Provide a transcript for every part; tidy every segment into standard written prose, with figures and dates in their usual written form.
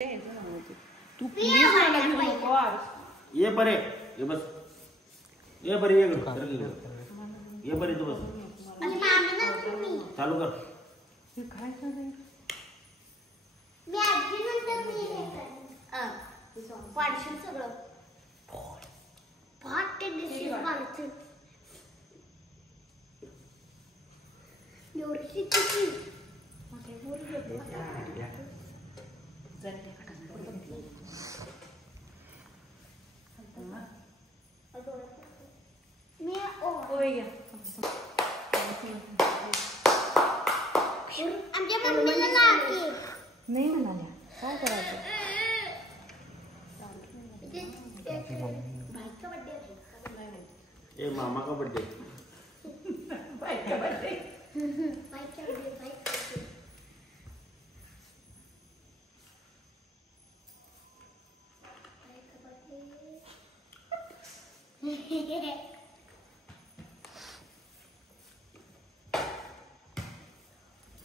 तू please मला घेऊ नको. ये परे ये बस ये परे ये परे तू बस चालू कर. काय करायचं मी आजी नंतर मी पाडशील सगळं पाट ते दिसेल पाडचं एवढी किती मी आमच्या मम्मीला लागली नाही म्हणाल्या. काय करायचं ए मामा का बर्थडे बाईक का बर्थडे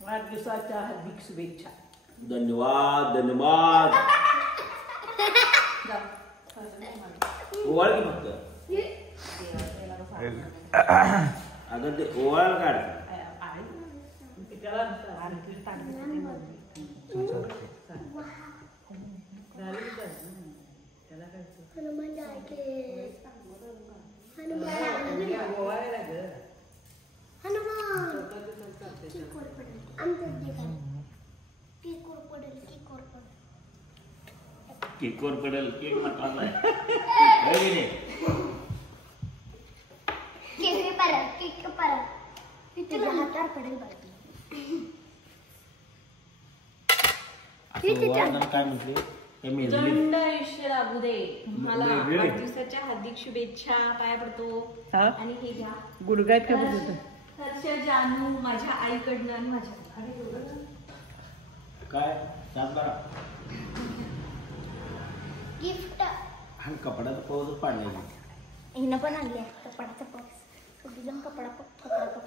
वाढदिवसाच्या हार्दिक शुभेच्छा. धन्यवाद धन्यवाद. ओवाळ की फक्त अगं ते ओवाळ काढ. केकवर पडेल केक म्हटला नाही हातावर पडेल काय म्हटले प्रचंड आयुष्य लाभू दे मला. वाढदिवसाच्या हार्दिक शुभेच्छा. पाया पडतो. आणि हे घ्या गुडघ्यात का बसत हर्ष जानू माझ्या आईकडनं आणि माझ्या काय सात बारा गिफ्ट आणि कपड्याचा पाऊस पाडण्याची हिनं पण आणली कपड्याचा पाऊस सगळीजण कपडा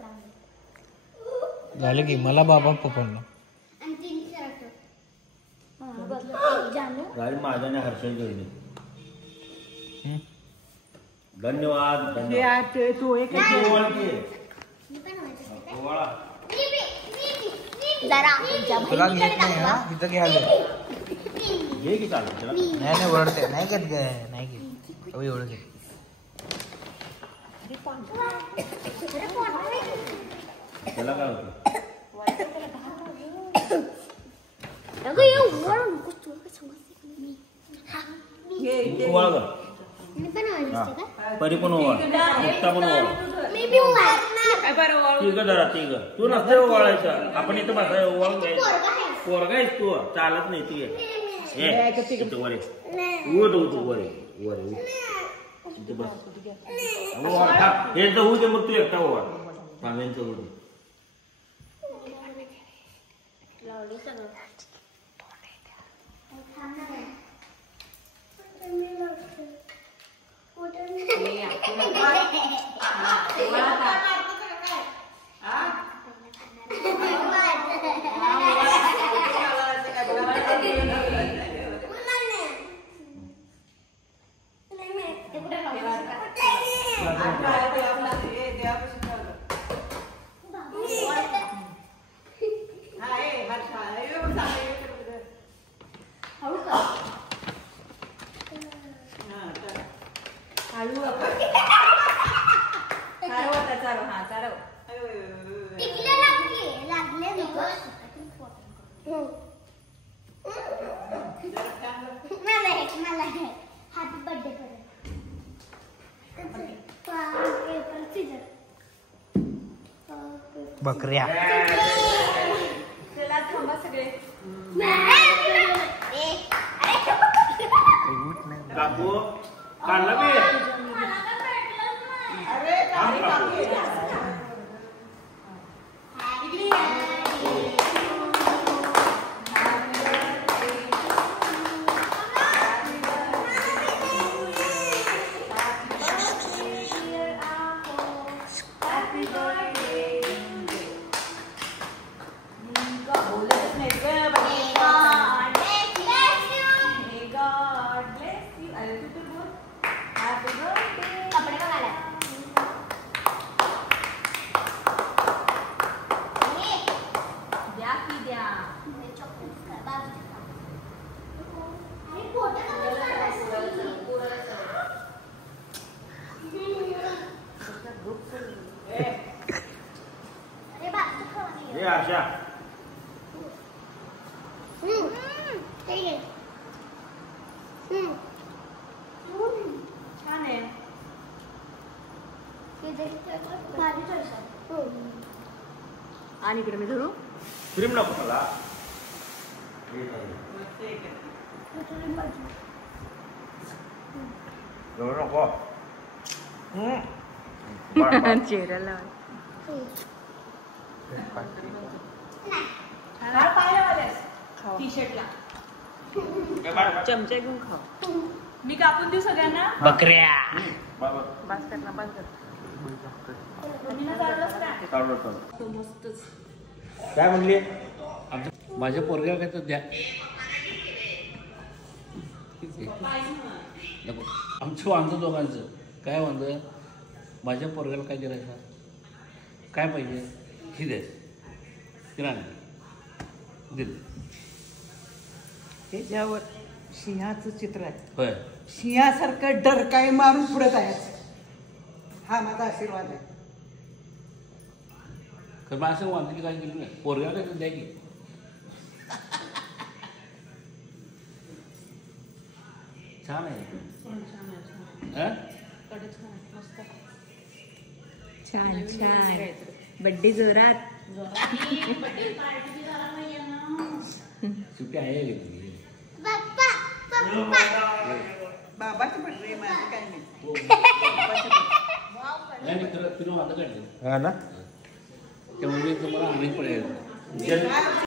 आणले झालं की मला बाबा पकडलं आणि 3 शर्ट जानू राहील माझ्या आणि हर्षल जोडले. धन्यवाद धन्यवाद. तू एक तुला घेत नाही हा तिथं घ्यायला घे की चालू त्याला नाही ओरडते नाही घेत नाही घेत एवढं घे. त्याला काय होतं ओवाळ ग परी पण ओवाळ एकटा पण ओवाळ तिघ धरा तिघ. तू नसते ओवाळायचं आपण इथं बसाय ओवाळ पोरगा आहेस तू चालत नाही तू ये वर तू वर इथे बस हे तर होऊ दे मग तू एकटा ओवाळ पाण्याचं होऊ दे. हॅपी बर्थडे बकऱ्या चला थांबा सगळे. काकू काढला मी बोलतच नाही. छान आहे. आणि इकडे मी धरू. क्रीम नको मला. नको. चेहऱ्याला टी शर्टला चमचा घेऊन खाऊ. मी कापून देऊ सगळ्यांना. बकऱ्या बास्केट ना बास्केट. मस्तच. काय म्हणली? माझ्या पोरग्याला काय तर द्या. नको. आमचं वांदं दोघांचं काय वांदं? माझ्या पोरग्याला काय करायचं? काय पाहिजे? ही दे. तिला नाही दिलं. त्याच्यावर सिंहाचं चित्र आहे. होय. सिंहासारखं डरकाई मारून पुढे जायचं. हा माझा आशीर्वाद आहे. तर मग असं वांदकी काय केलं नाही. पोरग्याला काय तर द्या की. छान आहे. हा? छान छान. बड्डे जोरात. सुट्टी आहे का तुझी? बाबाचं बर्थडे माझं काय नाही. नाही मी खरं तिनं वांदं काढलं. हा ना. त्यामुळे तुम्हाला अनेक पर्याय आहेत.